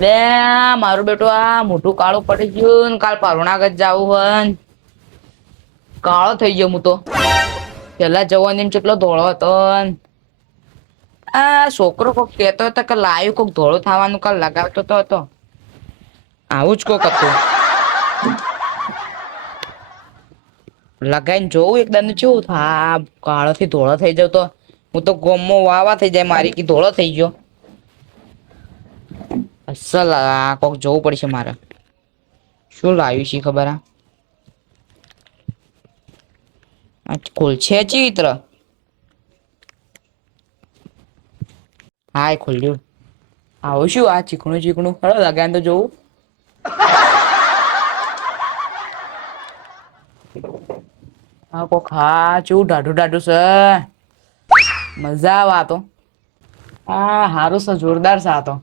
લે મારું બેટું આ મોટું કાળું પડી ગયું ને કાલ પરુણાગત જાવું હોય ને કાળો થઈ ગયો હું તો પેલા જવાની કેટલો ધોળો હતો ને. આ છોકરો કોક કહેતો હતો કે લાયું કોક ધોળું થવાનું કાલ લગાવતો તો હતો આવું જ કોક હતું. લગાઈને જોવું એકદમ કેવું થા કાળો થી ધોળો થઈ જાવ તો હું તો ગોમમાં વાવા થઈ જાય મારી કે ધોળો થઈ ગયો. અસલ આ કોક જોવું પડશે મારે શું લાવ્યું છે ખબર આ ખુલ છે ચિત્ર. હા ખુલ્યું આવું શું આ ચીકણું ચીકણું હળો લગાને તો જોવું. હા કોક હા ચેવું ઢાઢું ઢાઢું છે મજા આવે આ તો. હા હારું છે જોરદાર છે આ તો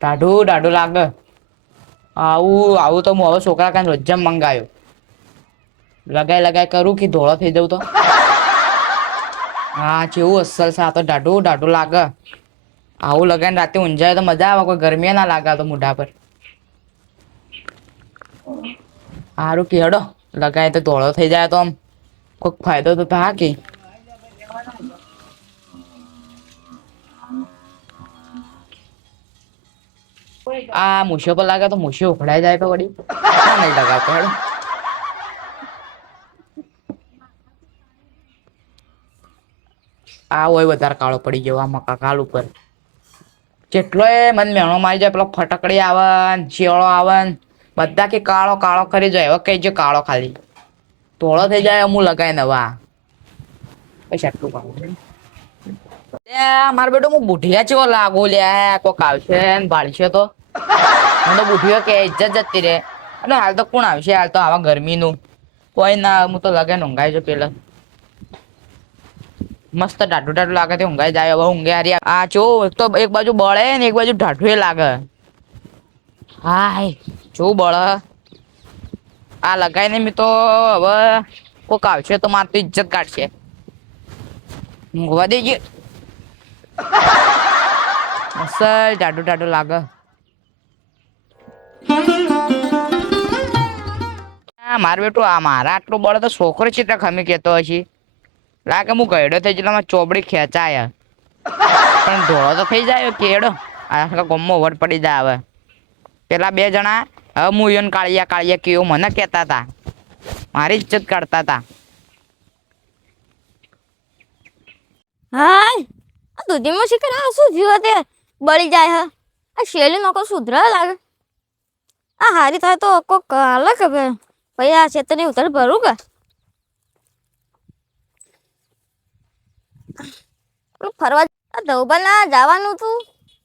ટાઢું ટાઢું લાગે. આવું આવું તો હું હવે છોકરા કાન રોજમ મંગાયો લગાઈ લગાઈ કરું કે ધોળો થઈ જવું તો. હા કેવું અસર છે આ તો ઢાઢું ઢાઢું લાગે. આવું લગાઈને રાતે ઊંઝાય તો મજા આવે કોઈ ગરમી ના લાગે તો મોઢા પર. હારું કે હેડો લગાય તો ધોળો થઈ જાય તો આમ કોઈક ફાયદો તો થા કે. આ મૂછો પર લાગે તો મૂછો ઉખડાઈ જાય તો વળી ના નહીં લગાવતો હેડો. આ હોય વધારે કાળો પડી ગયો આ મકા કાલ ઉપર જેટલોય મને મેણો મારી જાય પેલો ફટકડી આવે શિયાળો આવે બધા કે કાળો કાળો કરી જાય હવે કઈ છે કાળો ખાલી ધોળો થઈ જાય હું લગાય નવા પૈસા આટલું કાળું માર બેટો હું બુઢિયા ચેવો લાગુ લ્યા કોક આવશે ને ભાળશે તો મને તો બુઢીઓ કે ઇજ્જત જતી રે અને હાલ તો કોણ આવશે હાલ તો આવા ગરમીનું કોઈ ના હું તો લગાઈને ઊંઘાઈ જો પેલા મસ્ત ટાઢું ટાઢું લાગે તે ઊંઘાઈ જાય હવે ઊંઘે હારી આ ચો એક તો એક બાજુ બળે ને એક બાજુ ટાઢું લાગે. હાય જો બળ આ લગાઈને મેં તો હવે કોક આવશે તો મારે તો ઇજ્જત કાઢશે ઊંઘવા દેજે. અસલ ટાઢું ટાઢું લાગે. માર બેટું આ મારા આટલું બળે તો છોકરો ચિત્ર ખમી કેતો હશે લાગે હું ગયડો થઈ એટલે ચોબડી ખેંચાય પણ ધોળો તો થઈ જાય કેડો આ ગમમાં વટ પડી જાય હવે પેલા બે જણા હવે હું ઈયોને કાળિયા કાળિયા કેવું મને કહેતા હતા મારી ઇજ્જત કાઢતા હતા. હાય આ દૂધીમાં શીખર આ શું થયું તે બળી જાય હે આ શેલી નો કોઈ સુધરા લાગે આ હારી થાય તો કોક હાલે કે ભાઈ આ ખેતરની ઉતર ભરું કે ફરવા ધવબાના જવાનું તું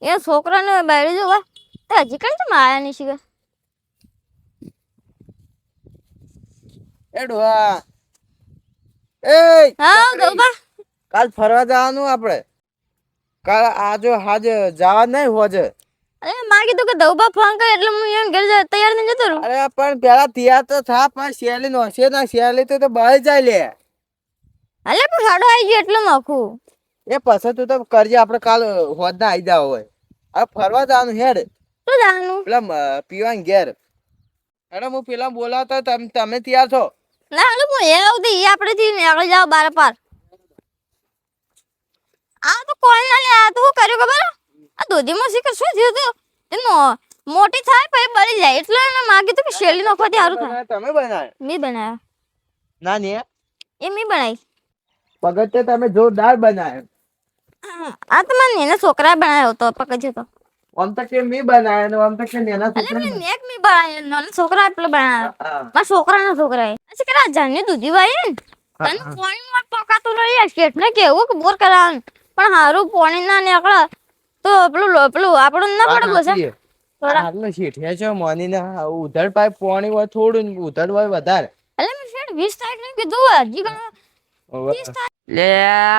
એ છોકરાને બાળી જોવા તો હજી કઈ તમે આયા નહીં શીખર. એ ડોહા એ હા ધવબા કાલ ફરવા જવાનું આપણે કાલ આજો હાજ જવા નહીં હોજે. અરે માર કીધું કે ધવબા ફોન કરે એટલે હું એમ ઘરે તૈયાર થઈને જતો રહું. અરે પણ પેલા તૈયાર તો થા પણ શેલી નો છે ના શેલી તો બહાર જાય લે. અલે પણ સાડો આવી ગયો એટલે નોખું એ પછી તું તો કરજે આપણે કાલ હોજ ના આવી જાવ હોય હવે ફરવા જવાનું હેડ શું જવાનું પેલા પીવાન ઘેર અરે હું પેલા બોલાવતો તમે તૈયાર છો ના એટલે હું એ આવતી એ આપણે થી આગળ જાવ બાર પાર આ તો કોઈ ના લે આ તો શું કર્યું ખબર આ દૂધીમાં શીખર શું થયું તું એનો મોટી થાય પછી બળી જાય એટલે એને માગી તું કે શેરડી નોખવાથી સારું થાય. તમે બનાય મેં બનાવ્યા ના ને એ મેં બનાવી પગત તમે જોરદાર બનાય આ તો મને એના છોકરા બનાવ્યો તો પકડજો તો આમ તો કે મી બનાય ને આમ તો કે નેના એટલે મેં નેક મેં બનાવ્યો નાના છોકરા એટલે બનાવ્યો મારા છોકરાના છોકરા અચ્છા કે આ જાનની દૂધી વાય ને તને પાણી માં પકાતું રહી શેઠને કેવું કે બોર કરાવવાનું પણ હારું પાણી ના નીકળે તો પેલું આપણું ના પડે બસ થોડા હાલ શેઠિયા છે મોની ના ઉધડ પાઇપ પાણી હોય થોડું ઉધડ હોય વધારે એટલે મેં શેઠ 20 તારીખ ને કીધું હજી ઘણો લે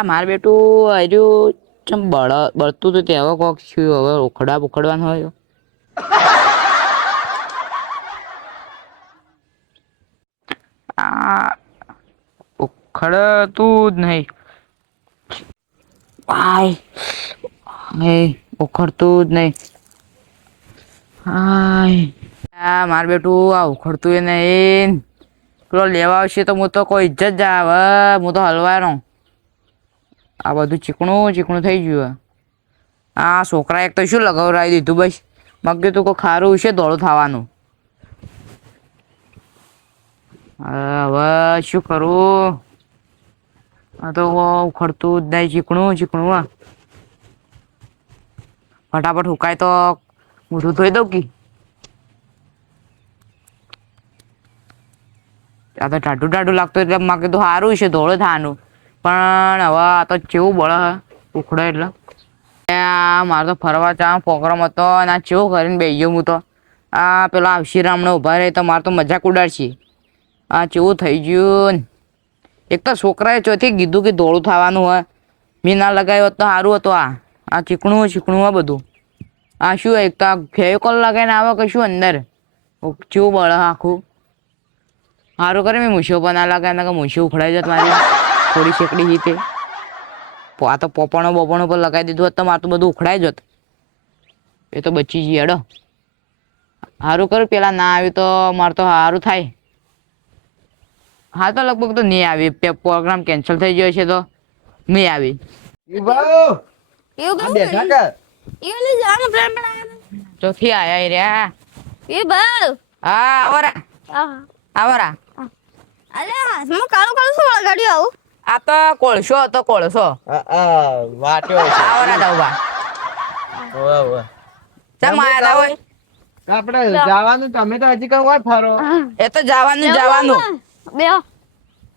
માર બેટું હર્યું ચમ બળતું હતું તે હવે કોક થયું હવે ઉખડા ઉખડવાનું હોય આ ઉખડતું જ નહીં. આય ઉખડતું જ નહીં. હાય માર બેટું આ ઉખડતું એ નહીં. પેલો લેવા આવશે તો હું તો કોઈ ઇજ્જત જ આવે. હું તો હલવાનો. આ બધું ચીકણું ચીકણું થઈ ગયું. આ છોકરા એક તો શું લગાવરાવી દીધું બસ. મગ તું કોઈ ખારું છે દોડું થવાનું. હવે શું કરું? આ તો ઉખડતું જ નહીં. ચીકણું ચીકણું. ફટાફટ હુકાય તો મોઢું ધોઈ દઉં કી. આ તો ટાઢું ટાઢું લાગતું એટલે મારે કીધું સારું છે ધોળું થવાનું. પણ હવે આ તો કેવું બળે ઉખડે એટલે. મારે તો ફરવા જવાનો પ્રોગ્રામ હતો અને આ કેવું કરીને બેસી ગયો હું તો. આ પેલા આવશીરામને ઊભા રહે તો મારે તો મજાક ઉડાડશે. આ કેવું થઈ ગયું. એક તો છોકરાએ ચોથી કીધું કે ધોળું થવાનું હોય. મેં ના લગાવ્યું હોત તો સારું હતું. આ ચીકણું ચીકણું હોય બધું. આ શું એક તો ફેવિકોલ લગાવીને આવે કશું અંદર. કેવું બળે આખું. સારું કરે મેં મૂછો પણ ના લગાવે કે મૂછો ઉખડાઈ જત મારી. થોડી શેકડી હતી આ તો પોપણો બોપણો પર લગાવી દીધું હોત તો મારે તો બધું ઉખડાઈ જત. એ તો બચી જઈએ હેડો. સારું કરું પેલા ના આવ્યું તો મારે તો સારું થાય. હા તો લગભગ તો નહીં આવી. પ્રોગ્રામ કેન્સલ થઈ ગયો છે તો નહીં આવી. ચોથી આયા રહ્યા. હા આવરા આવરા. આ તો કોળસો હતો કોળસો. વાટ્યો છે. આવરા દઉબા. ચમ આયા હોય. આપણે જવાનું તમે તો હજી કઈ વાર ફરો. એ તો જવાનું જવાનું.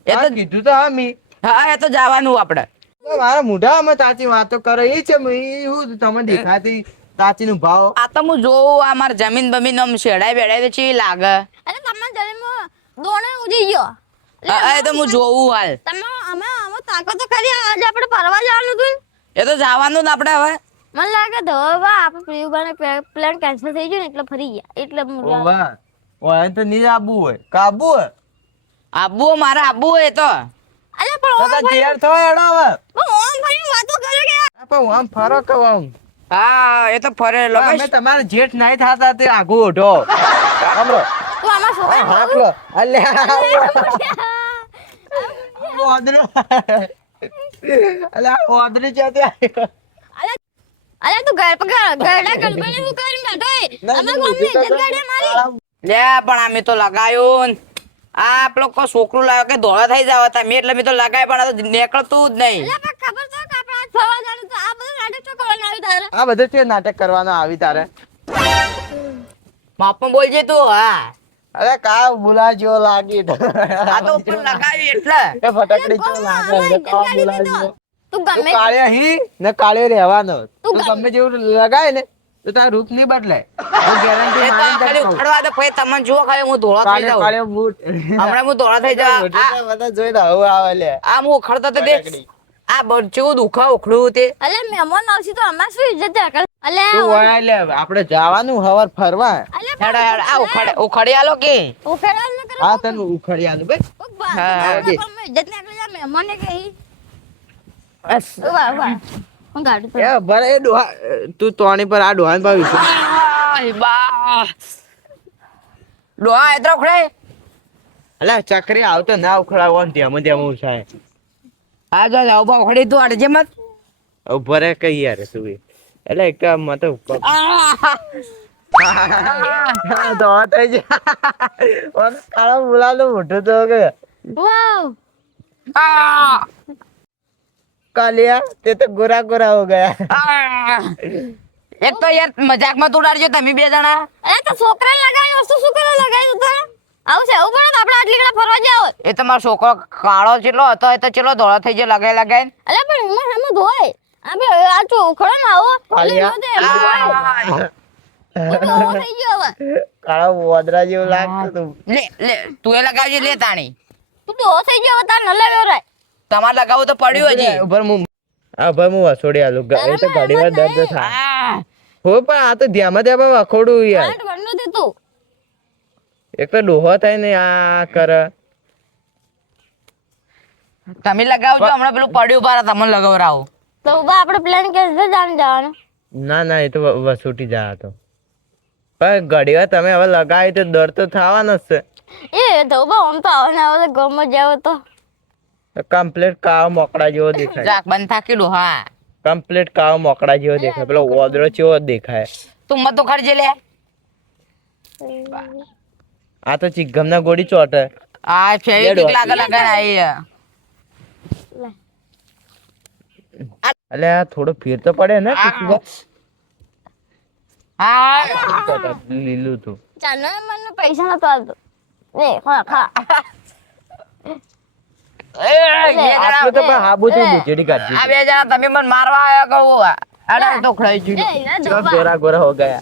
એ તો કીધું તો હા મી. હા એ તો જવાનું આપણે. મારા મોઢામાં તાચી વાતો કરે એ છે હું તમે દેખાતી તાચી નું ભાવ. આ તો હું જોઉં આ મારી જમીન બમીન આમ શેડાઈ બેડાઈ તો ચી લાગે. એ તો હું જોઉં હાલ. એ તો જવાનું ને આપણે હવે. મને લાગે ધોવા આપણે પ્રિયુબાને પ્લાન કેન્સલ થઈ ગયો ને એટલે ફરી ગયા એટલે વાહ ઓય તો નહીં આબુ હોય કાબુ હોય. આબુ મારે આબુ એ તો. અરે પણ તો તૈયાર થો હેડો હવે. ઓમ ભાઈ વાતો કરે કે પણ આમ ફરો કે આમ. હા એ તો ફરે અમે તમારે જેઠ નહીં થતા તે આગુ ઓઢો. સાંભળો તું આમાં છોકરા હાકલો અલ્યા ઓદરો અલ્યા ઓદરી ચાતે આવ્યો. અરે તું ઘર પર ગરડા ગલબલે હું કરીને બેઠો અમે કોમને ઇજ્જત કાઢે મારી લે પણ અમે તો લગાયું ને. આ પેલો કો છોકરું લાવ્યો કે ધોળા થઈ જાવ હતા મેં એટલે મેં તો લગાય પણ આ તો નીકળતું જ નહીં. અરે પણ ખબર તો કે આપણે આજ ફરવા જવાનું તો આ બધું નાટક તો કરવાનું આવી તારે આ બધું તે નાટક કરવાનો આવી તારે. માપમાં બોલજે તું. હા અરે કા બોલા જેવો લાગી આ તો ઉપર લગાવ્યું એટલે. એ ફટકડી જેવો લાગે કા બોલા જેવો. તું તું ગમે કાળિયા હી ને કાળિયો રહેવાનો. તું તું ગમે જેવું લગાય ને તો તારું રૂપ નહીં બદલાય. હું ગેરંટી એ તો મારી ખાલી ઉખાડવા તો પછી તમને જુઓ ખાલી હું ધોળા થઈ કાળિયો જાઉં. કાળિયો બૂટ હમણાં હું ધોળા થઈ જાઉં. બધા જોઈ દઉં આવે લે આ હું ઉખાડતો તો તે આ બચ્ચું દુખા ઉખડું તે. અલે મહેમાન આવશે તો અમાર શું ઇજ્જત રાખે અલે તું હોય લે આપણે જવાનું હવાર ફરવા. અલે હેડો હેડો આ ઉખાડી આલો કે. ઉખેડા ન કરે હા તને ઉખડી આલું ભાઈ. હા, પણ ઇજ્જત ના કરે મહેમાન ને કહી બસ. વાહ વાહ હું ગાડી પર એ ભલે એ ડોહા તું તોણી પર આ ડોહાન ભાવી છે. આય બા ડોહા એતરો ઉખડે. અલે ચકરી આવતો ના ઉખડાવો ને તેમ તેમ ઉછાય. હા જો જાવ બા ઉખડી તું અડજે મત. ઉભો રે કઈ યાર તું એટલે એક મત ઉપર દોવા થઈ જા ઓન કાળો બોલાલો મોટો તો કે વાવ કાલિયા તે તો ગોરા ગોરા હો ગયા. એક તો યાર મજાકમાં તું ઉડાડજો તમે બે જણા. અરે તો છોકરા લગાવી વસ્તુ શું કરે લગાવી તું આવું છે એવું પણ આપણે આટલી કડા ફરવા જાવ એ તો મારો છોકરો કાળો ચેટલો હતો એ તો ચેટલો ધોળો થઈ ગયો લગાઈ લગાઈ. અલે પણ એમાં સામે ધોય આપણે આ તો ઉખડો ને આવો કાલિયા. થઈ ગયો હવે કાળો વોદરા જેવું લાગતું તું. લે લે તું એ લગાવજે લે તાણી. તું તો થઈ ગયો તાર ન લેવ્યો રે તમારે લગાવું તો પડ્યું હજી. ઉપર હું હા ભાઈ હું વસોડી આલું એ તો ઘડી વાર દર્દ થાય હો પણ આ તો ધ્યામાં ધ્યામાં વખોડું યાર. આટ બન્નું તે તું એક તો ડોહો થાય ને આ કર તમે લગાવજો હમણાં પેલું પડ્યું બાર તમને લગાવરાવું. તો બા આપણે પ્લાન કેન્સલ જવાનું ના એ તો વસૂટી જા હતો પણ ઘડી વાર તમે હવે લગાવી તો દર તો થવાનો જ એ ધોબા આમ તો આવે ને આવે ગમે જાવ તો છે કમ્પ્લીટ કાવ મોકળા જેવો દેખાય જાક બંધ થાકી હા કમ્પ્લીટ કાવ મોકળા જેવો દેખાય પેલો ઓદરો જેવો દેખાય તું મત તો ખર્ચે લે આ તો ચીગમ ના ગોળી ચોટે આ ફેવિક લાગે લાગે આઈ એટલે આ થોડો ફેર તો પડે ને હા લીલું તું ચાલો મને પૈસા નતો આવતો લે ખા આટલું તો પણ હાબુ થી બુચેડી કાઢી આ બે જણા તમે મને મારવા આયા કહું અડા તો ખડાઈ એ ગયું ના ચો ધોબા ગોરા ગોરા હો ગયા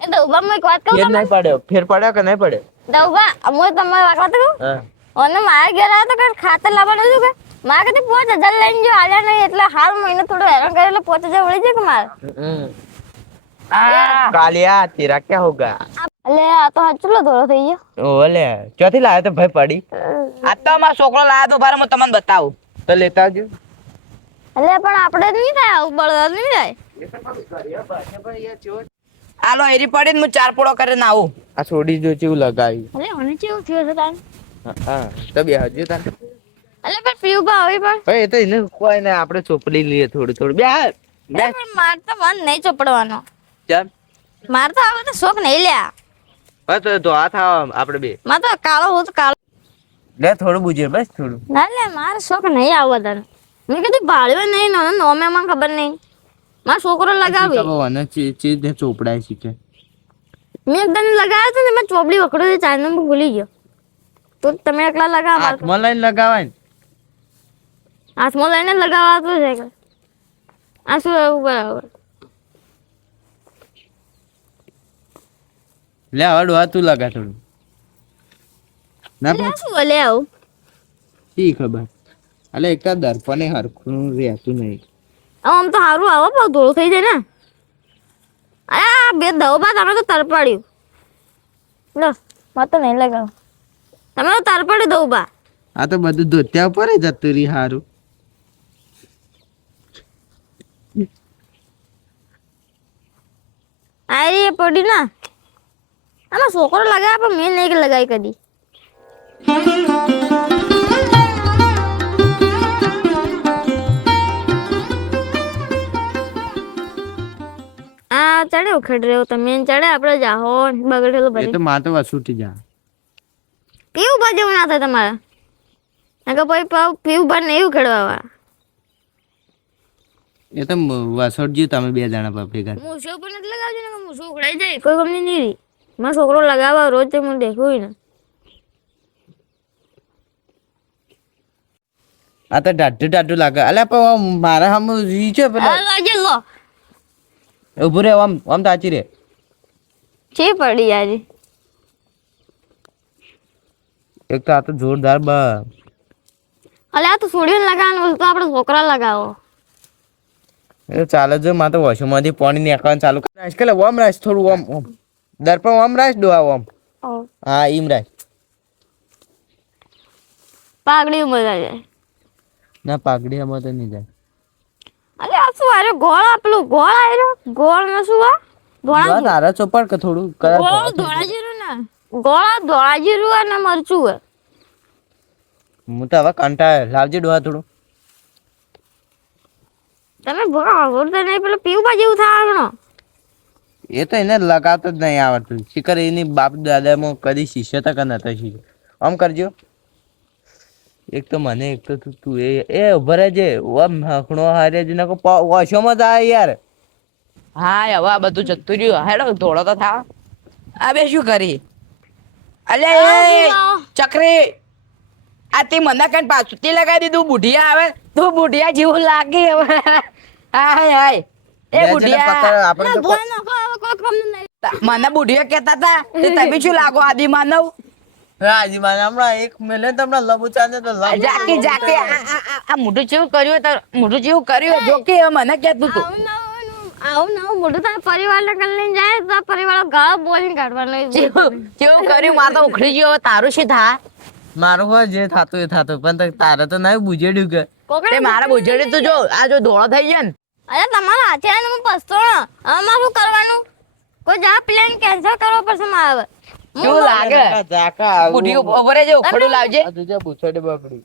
એ ધોબા મેં એક વાત કહું ફેર નહીં પડ્યો ફેર પડ્યો કે નહીં પડ્યો ધોબા હું તમને વાત તો કહું હા અને મારા ઘેર આવ્યો તો કઈ ખાતર લાવવાનું હતું કે મારે કદી 5000 લઈને જો આલ્યા નહીં એટલે હાલ મહિને થોડો હેરાન કરે એટલે 5000 વળી જાય કે મારે કાલિયા તેરા ક્યાં હોગા એટલે આ તો હાચલો ધોળો થઈ ગયો ઓલે ચોથી લાયો તો ભાઈ પડી આ તો મારો છોકરો લાયા તો બાર હું તમને બતાવું તો લેતા આવજો એટલે પણ આપણે નહીં થાય આવું બળદ નહીં થાય આલો એરી પડી ને હું ચાર પોળો કરીને આવું આ છોડી જો ચેવું લગાવી એટલે મને કેવું થયું છે તાન હા તો બે હજુ તાર એટલે પણ પીવું બા આવી પણ ભાઈ એ તો એને કોઈ ને આપણે ચોપડી લઈએ થોડું બે એટલે પણ માર તો મન નહીં ચોપડવાનો ચાલ માર તો આવે તો શોખ નહીં લ્યા બસ તો આ થાવ આપણે બે માર તો કાળો હોત કાળો લે થોડું બુજે બસ થોડું ના લે મારે શોખ નહીં આવવા તને મેં કીધું ભાળ્યો નહીં નોમે મને ખબર નહીં મારો છોકરો લગાવી અને ચીજ ને ચોપડાય શીખે મેં એકદમ લગાવ્યો હતો ને મેં ચોપડી વખડો ચાંદ નંબર ભૂલી ગયો તો તમે એકલા લગાવો હાથમાં લઈને લગાવાય ને હાથમાં લઈને લગાવવા છે કે આ શું એવું બરાબર લે હવે ડોહા તું લગા થોડું ના એટલે આ શું બોલે આવું શી ખબર અલે એક તો દર્પણે હરખું રહેતું નહીં આમ તો સારું આવો પણ ધોળું થઈ જાય ને આ બે દવ બા તમે તો તરપાડ્યું લો મારે તો નહીં લગાવ તમે તો તરપાડ્યું દવ બા આ તો બધું ધોત્યા ઉપર જતું રહી હારું આ રે પડી ના આમાં છોકરો લગાવે પણ મેં નહીં લગાવી કદી આ ચડે ઉખેડ રહ્યો તમે ચડે આપણે જાહો બગડેલો એ ભરી તો માં તો વસૂટી જા પીવું ભર જેવું ના થાય તમારે નકર પછી પીવું ભર નહીં ઉખેડવા એ તો વસોડજી તમે બે જણા ભેગા મૂછો પણ નથી લગાવજો ને મૂછો ઉખડાઈ જાય કોઈ ગમની નહીં રહી મારો છોકરો લગાવવા રોજ તે હું દેખું ને આ તો ડાઢું લાગે અલે પણ મારા હમ ઈ છે પેલા લાગે લો ઉભું રે આમ તાચી રે છે પડી યાર એક તો આ તો જોરદાર અલે આ તો છોડીને લગાવવાનું તો આપણે છોકરા લગાવો એ ચાલે જો માં તો વોશરૂમમાંથી પાણી નીકળવાનું ચાલુ રાખ કે ઓમ રાખ થોડું ઓમ દર્પણ ઓમ રાખ ડોહા ઓમ હા ઈમ રાખ પાઘડી મજા જાય ના પાઘડી આમાં તો નહીં જાય અલે આ શું આરે ગોળ આપલું ગોળ આયરો ગોળ ને શું આ ધોળા તારા ચોપડ કે થોડું ગોળ ધોળા જીરું ને ગોળ ધોળા જીરું અને મરચું હે હું તો હવે કંટાળ લાવજે ડોહા થોડું તમે ભોગા તો નહીં પેલું પીવું જેવું થાય એ તો એને લગાવતો જ નહીં આવડતું શીખર એની બાપ દાદામાં કદી શિષ્યતા કે નતા શીખ્યો આમ કરજો એક તો મને એક તો તું એ ઉભા રહેજે ઓમ હખણો હારે જ નાખો વોશોમાં જ આવે યાર હા હવે આ બધું જતું રહ્યું હેડો ધોળો તો થાવ આ બે શું કરી અલે ચક્રી આ તે મને કઈ પાછું તે લગાવી દીધું બુઢિયા આવે તો બુઢિયા જેવું લાગે હવે હાય હાય એ બુઢિયા આપણે તો ભોળા નાખો હવે કોઈ કામ નહીં મને બુઢિયા કહેતા હતા તે તમે શું લાગો આદિ માનવ રાજી માને હમણાં એક મેલે તો હમણાં લબુ ચાલે તો લબ જાકી જાકી આ મોઢું જેવું કર્યું તો મોઢું જેવું કર્યું જો કે મને કહેતું તું આવું નવું મોટું તારા પરિવારને કરીને જાય તો પરિવાર ગાળો બોલીને કાઢવાનો કેવું કર્યું મારે તો ઉખડી ગયો હવે તારું શું થા મારું હોય જે થાતું એ થાતું પણ તારે તો નહીં બુજેડ્યું કે તે મારા બુજડી તું જો આ જો ધોળો થઈ જાય ને અરે તમારા હાથે આવીને હું પસ્તો ને હવે મારે શું કરવાનું કોઈ જા પ્લેન કેન્સલ કરવો પડશે મારે કેવું લાગે ઝાકા આવું. બુઢી ઉભો રહેજે ઉખડું લાવજે આ તું જા પૂછડે બકડી